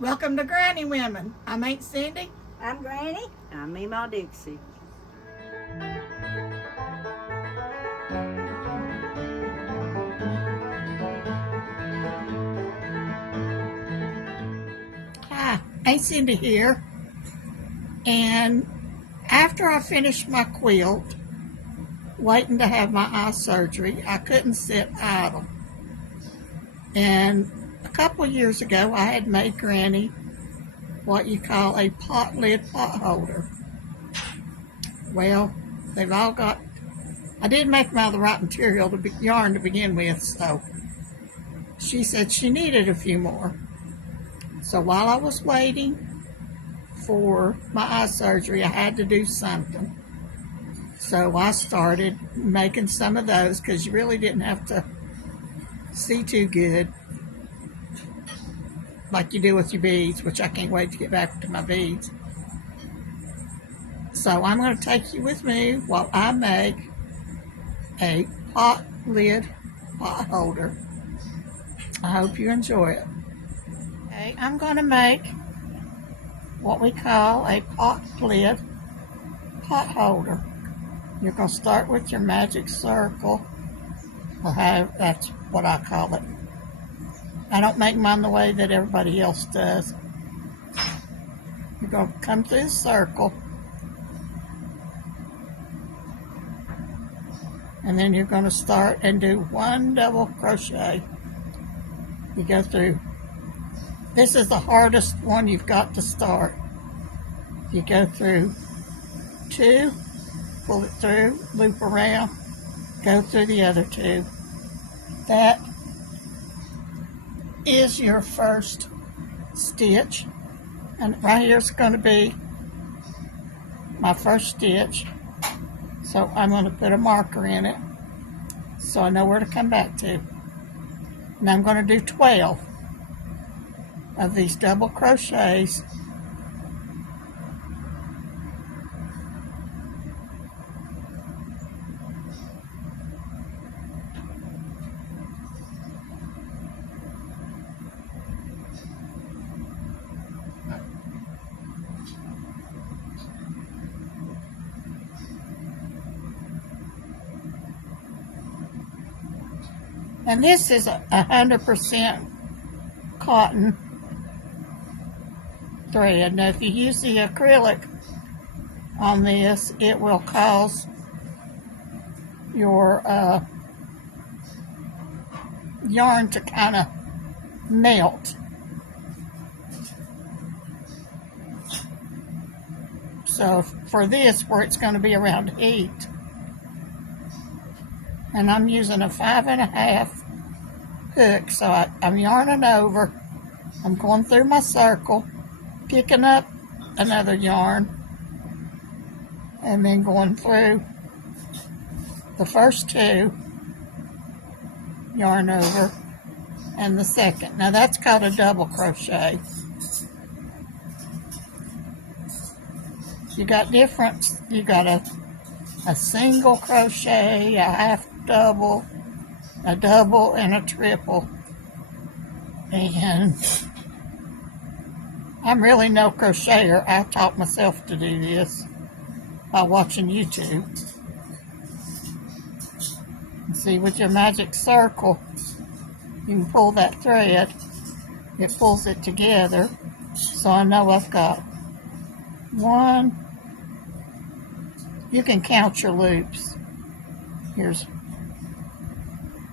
Welcome to Granny Women. I'm Aunt Cindy. I'm Granny. I'm Meemaw Dixie. Hi, Aunt Cindy here. And after I finished my quilt, waiting to have my eye surgery, I couldn't sit idle. And a couple of years ago, I had made Granny what you call a pot lid pot holder. Well, they've all got, I didn't make them out of the right material, yarn to begin with, so she said she needed a few more. So while I was waiting for my eye surgery, I had to do something. So I started making some of those because you really didn't have to see too good like you do with your beads, which I can't wait to get back to my beads. So I'm going to take you with me while I make a pot lid pot holder. I hope you enjoy it. Okay, I'm going to make what we call a pot lid pot holder. You're going to start with your magic circle, or that's what I call it. I don't make mine the way that everybody else does. You're going to come through the circle, and then you're going to start and do one double crochet. You go through. This is the hardest one you've got to start. You go through 2, pull it through, loop around, go through the other 2. That is your first stitch, and right here is going to be my first stitch, so I'm going to put a marker in it so I know where to come back to. And I'm going to do 12 of these double crochets. And this is 100% cotton thread. Now, if you use the acrylic on this, it will cause your yarn to kind of melt. So for this, where it's going to be around heat, and I'm using a 5.5 hook, so I'm yarning over, I'm going through my circle, picking up another yarn, and then going through the first 2, yarn over, and the second. Now that's called a double crochet. You got a single crochet, a half double, a double, and a triple. And I'm really no crocheter. I taught myself to do this by watching YouTube. See, with your magic circle, you can pull that thread. It pulls it together. So I know I've got 1. You can count your loops. Here's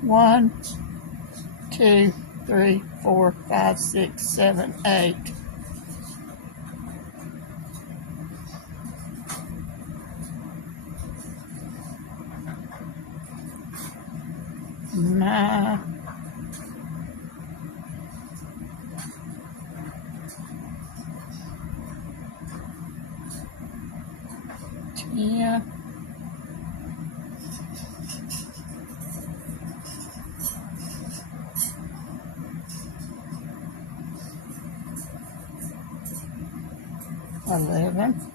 1, 2, 3, 4, 5, 6, 7, 8. 9, 10, 11,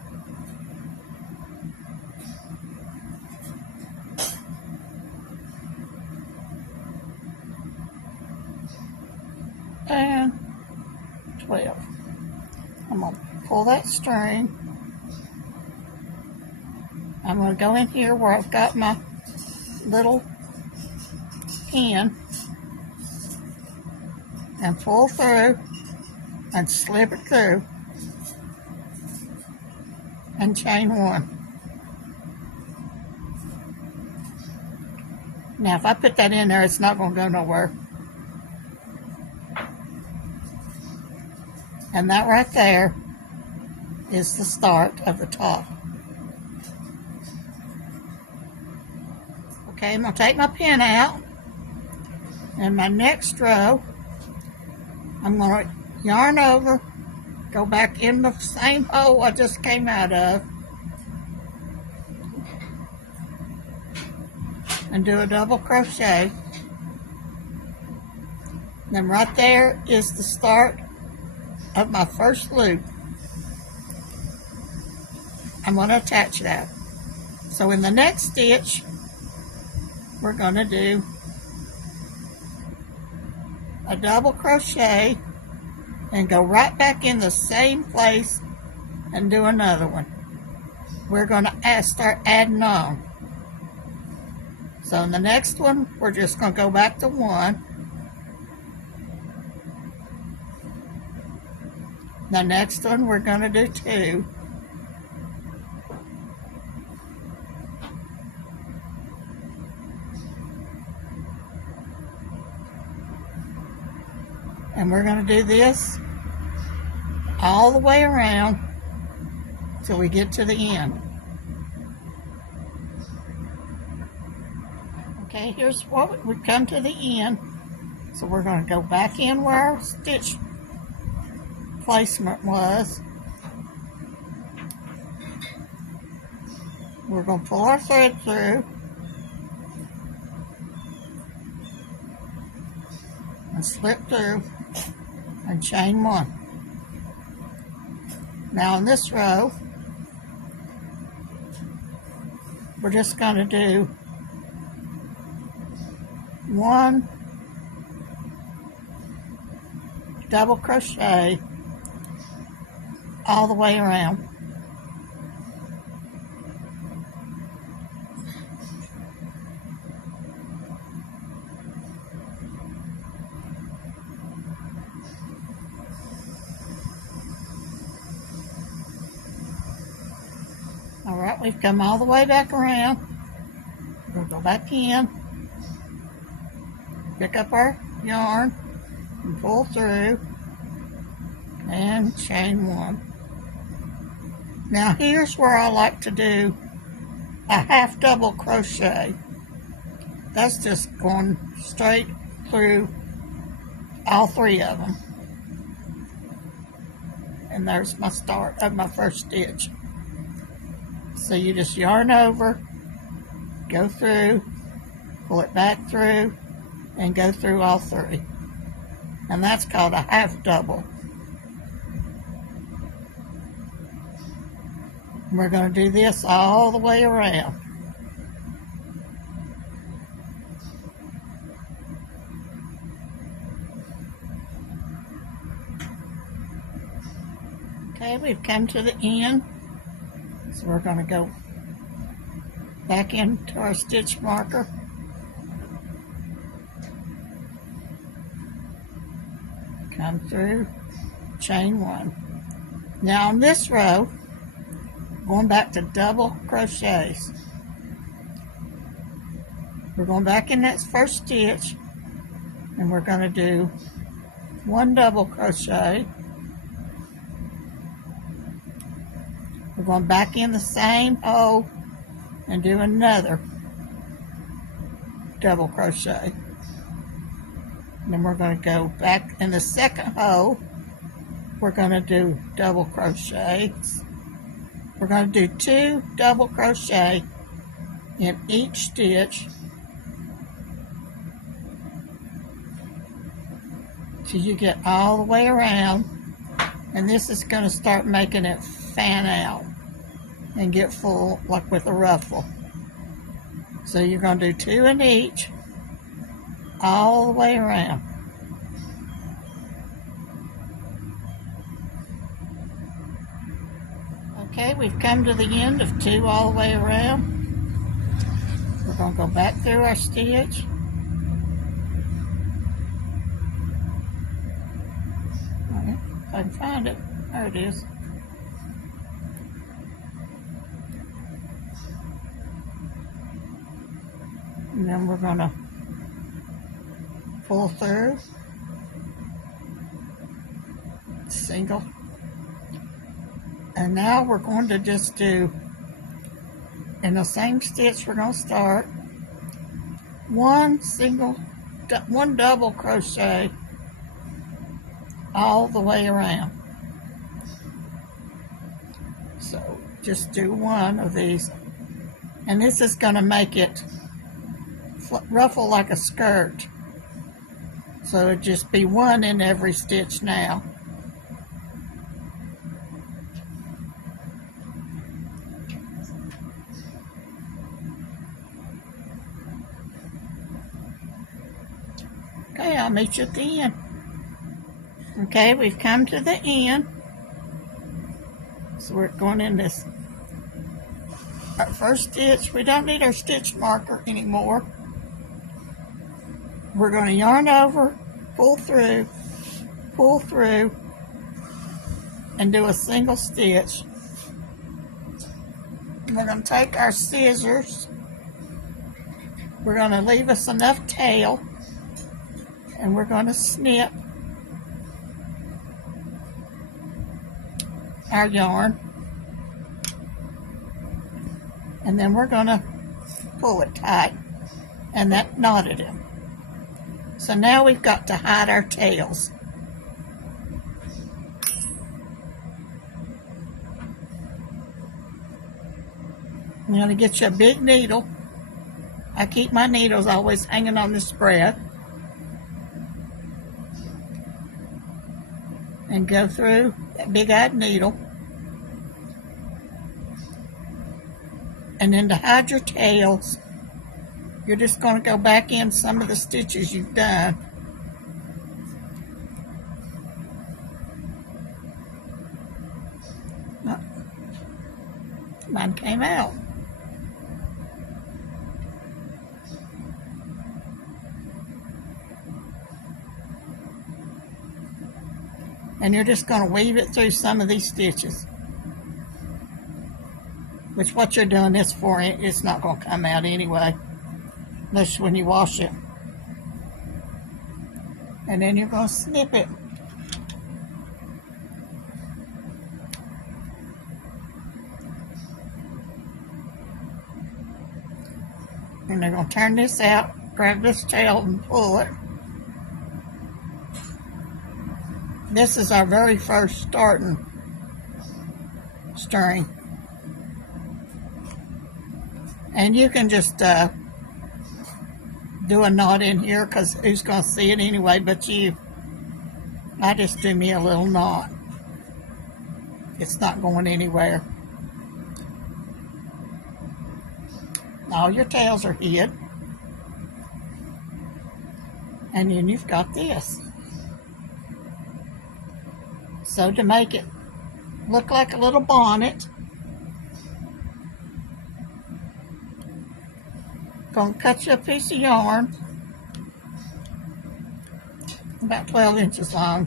12. I'm going to pull that string. I'm going to go in here where I've got my little pin and pull through and slip it through and chain 1. Now if I put that in there, it's not going to go nowhere. And that right there is the start of the top. Okay, I'm going to take my pin out. And my next row, I'm going to yarn over, go back in the same hole I just came out of, and do a double crochet. Then right there is the start of my first loop. I'm going to attach that. So in the next stitch, we're going to do a double crochet and go right back in the same place and do another one. We're going to start adding on. So in the next one, we're just going to go back to 1. The next one, we're going to do 2. And we're going to do this all the way around till we get to the end. Okay, here's what we come to the end. So we're going to go back in where our stitch placement was. We're going to pull our thread through and slip through and chain 1. Now in this row, we're just going to do 1 double crochet all the way around. Alright, we've come all the way back around. We'll go back in, pick up our yarn, and pull through, and chain 1. Now here's where I like to do a half double crochet. That's just going straight through all 3 of them. And there's my start of my first stitch. So you just yarn over, go through, pull it back through, and go through all 3. And that's called a half double. We're going to do this all the way around. Okay, we've come to the end. So we're going to go back into our stitch marker. Come through, chain 1. Now on this row, going back to double crochets. We're going back in that first stitch and we're going to do 1 double crochet. We're going back in the same hole and do another double crochet. And then we're going to go back in the second hole. We're going to do double crochets. We're going to do 2 double crochet in each stitch till you get all the way around. And this is going to start making it fan out and get full, like with a ruffle. So you're going to do 2 in each all the way around. Okay, we've come to the end of 2 all the way around. We're going to go back through our stitch. If I can find it. There it is. And then we're going to pull through, single. And now we're going to just do, in the same stitch, we're going to start one double crochet all the way around. So just do 1 of these, and this is going to make it ruffle like a skirt. So it'd just be 1 in every stitch now. Okay, I'll meet you at the end. Okay, we've come to the end. So we're going in this, our first stitch. We don't need our stitch marker anymore. We're going to yarn over, pull through, and do a single stitch. We're going to take our scissors. We're going to leave us enough tail, and we're going to snip our yarn, and then we're going to pull it tight, and that knotted it. So now we've got to hide our tails. You're going to get you a big needle. I keep my needles always hanging on the spread. And go through that big-eyed needle. And then to hide your tails, you're just going to go back in some of the stitches you've done. Mine came out. And you're just going to weave it through some of these stitches. Which what you're doing this for, it's not going to come out anyway. Unless when you wash it. And then you're going to snip it. And they're going to turn this out, grab this tail and pull it. This is our very first starting string. And you can just do a knot in here because who's going to see it anyway but you. I just do me a little knot. It's not going anywhere. All your tails are hid. And then you've got this. So to make it look like a little bonnet, going to cut you a piece of yarn about 12 inches long.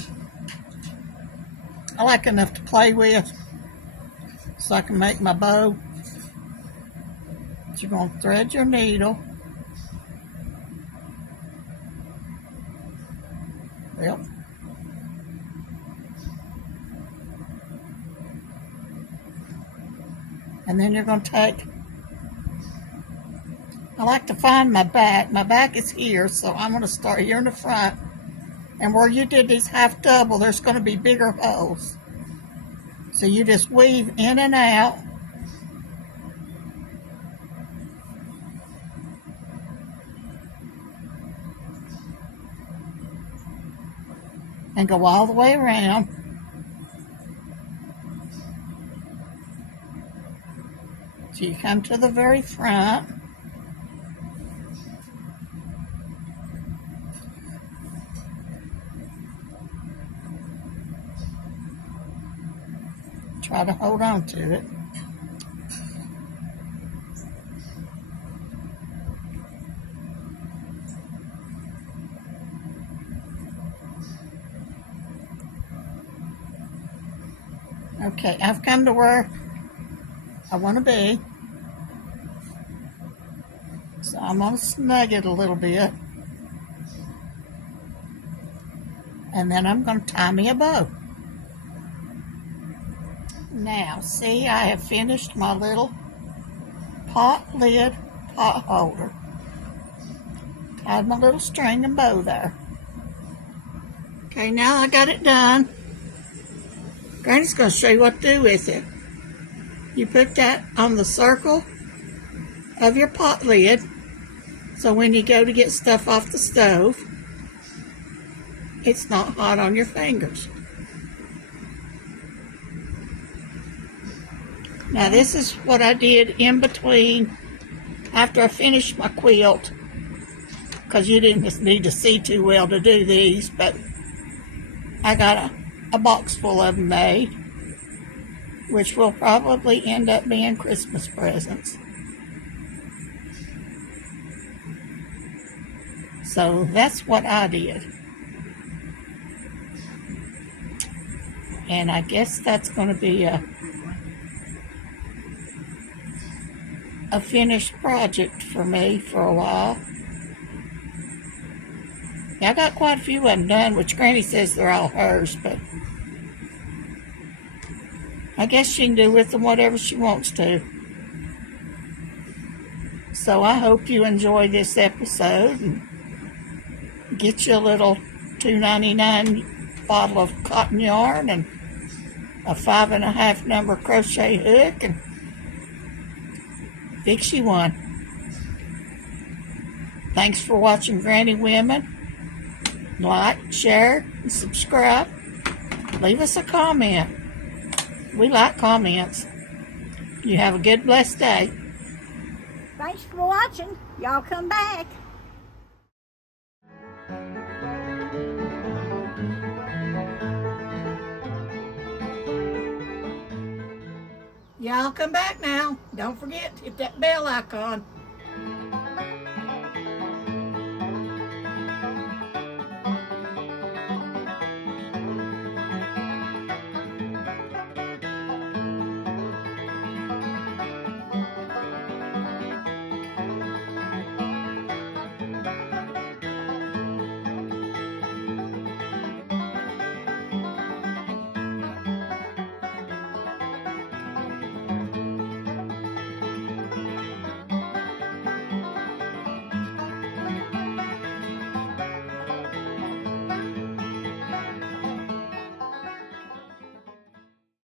I like enough to play with so I can make my bow. You're going to thread your needle. Yep. And then you're going to take, I like to find my back. My back is here, so I'm going to start here in the front And where you did these half double, there's going to be bigger holes. So you just weave in and out. And go all the way around. So you come to the very front. Try to hold on to it. Okay, I've come to where I want to be. So I'm going to snug it a little bit. And then I'm going to tie me a bow. Now, see, I have finished my little pot lid pot holder. Tied my little string and bow there. Okay, now I got it done. Granny's going to show you what to do with it. You put that on the circle of your pot lid, so when you go to get stuff off the stove, it's not hot on your fingers. Now this is what I did in between after I finished my quilt, because you didn't need to see too well to do these, but I got a box full of them made, which will probably end up being Christmas presents. So that's what I did. And I guess that's going to be a finished project for me for a while. Yeah, I got quite a few of them done, which Granny says they're all hers, but I guess she can do with them whatever she wants to. So I hope you enjoy this episode and get you a little $2.99 bottle of cotton yarn and a 5.5 number crochet hook and fix you one. Thanks for watching Granny Women. Like, share, and subscribe. Leave us a comment. We like comments. You have a good, blessed day. Thanks for watching. Y'all come back. Y'all come back now. Don't forget to hit that bell icon.